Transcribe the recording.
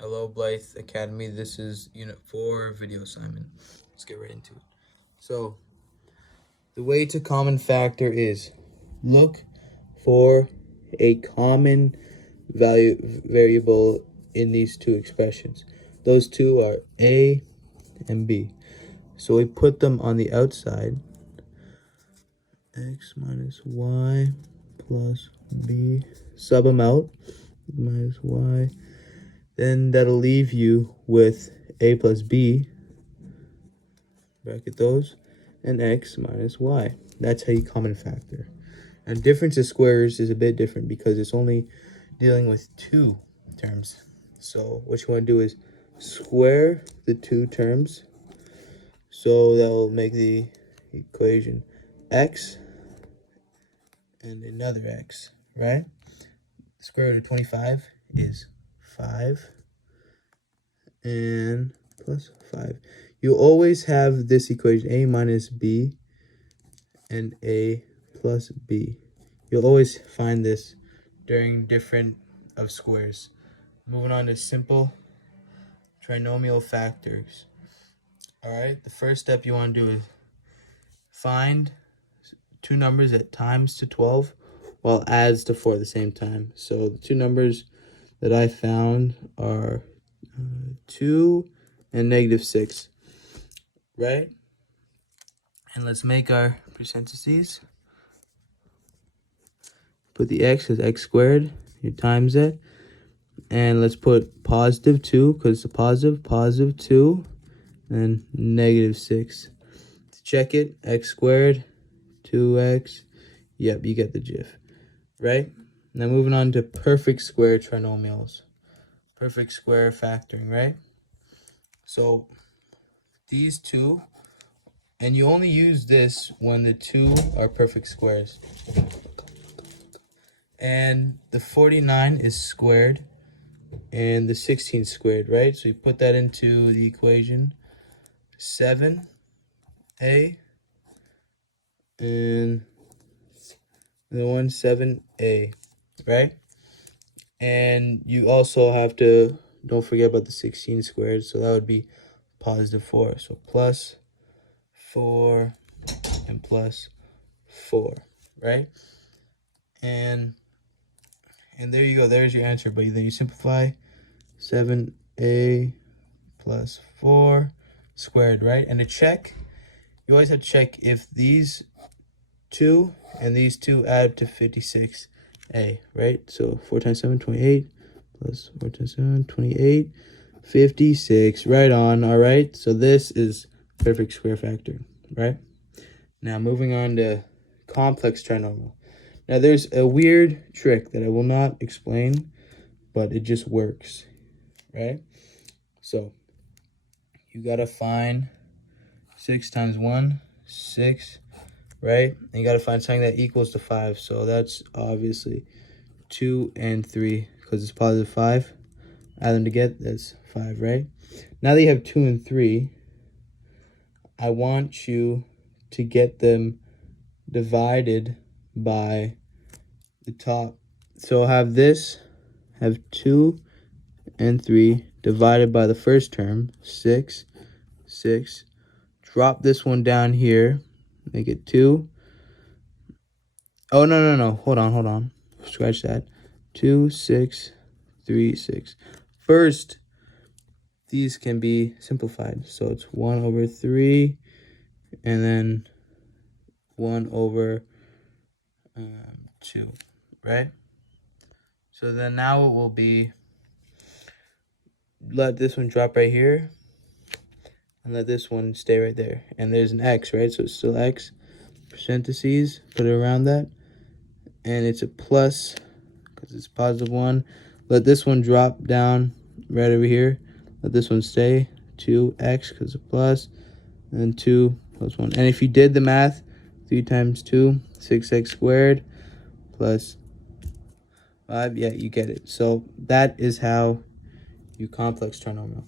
Hello, Blythe Academy. This is Unit 4, Video Assignment. Let's get right into it. So, the way to common factor is look for a common variable in these two expressions. Those two are A and B. So we put them on the outside. X minus y plus b. Sub them out. Minus y. Then that'll leave you with a plus b, bracket those, and x minus y. That's how you common factor. And difference of squares is a bit different because it's only dealing with two terms. So what you want to do is square the two terms. So that will make the equation x and another x, right? Square root of 25 is 5 and plus 5. You always have this equation, a minus b and a plus b. You'll always find this during different of squares. Moving on to simple trinomial factors. Alright, the first step you want to do is find two numbers that times to 12 while adds to 4 at the same time. So the two numbers that I found are 2 and negative 6, right? And let's make our parentheses. Put the x as x squared, you times it. And let's put positive 2 because it's a positive 2, and negative 6. To check it, x squared, 2x, yep, you get the gif, right? Now moving on to perfect square trinomials. Perfect square factoring, right? So these two, and you only use this when the two are perfect squares. And the 49 is squared and the 16 squared, right? So you put that into the equation. 7a and the one 7a, right? And you also have to, don't forget about the 16 squared, so that would be positive 4. So plus 4 and plus 4, right? And there you go, there's your answer. But then you simplify 7a plus 4 squared, right? And to check, you always have to check if these two and these two add to 56a, right? So 4 times 7, 28, plus 4 times 7, 28, 56, right on. All right, so this is perfect square factor, right? Now moving on to complex trinomial. Now there's a weird trick that I will not explain, but it just works, right? So you gotta find 6 times 1, 6, right? And you gotta find something that equals to 5. So that's obviously 2 and 3 because it's positive 5. Add them together, that's 5, right? Now that you have 2 and 3, I want you to get them divided by the top. So I'll have this, have 2 and 3 divided by the first term, 6, 6. Drop this one down here, make it 2. Oh, no. Hold on. Scratch that. 2, 6, 3, 6. First, these can be simplified. So it's 1 over 3, and then 1 over 2, right? So then now it will be, let this one drop right here, and let this one stay right there. And there's an x, right? So it's still x, parentheses, put it around that. And it's a plus, because it's positive 1. Let this one drop down right over here. Let this one stay, 2x, because it's a plus, and then 2 plus 1. And if you did the math, 3 times 2, 6x squared, plus 5, yeah, you get it. So that is how you complex trinomial.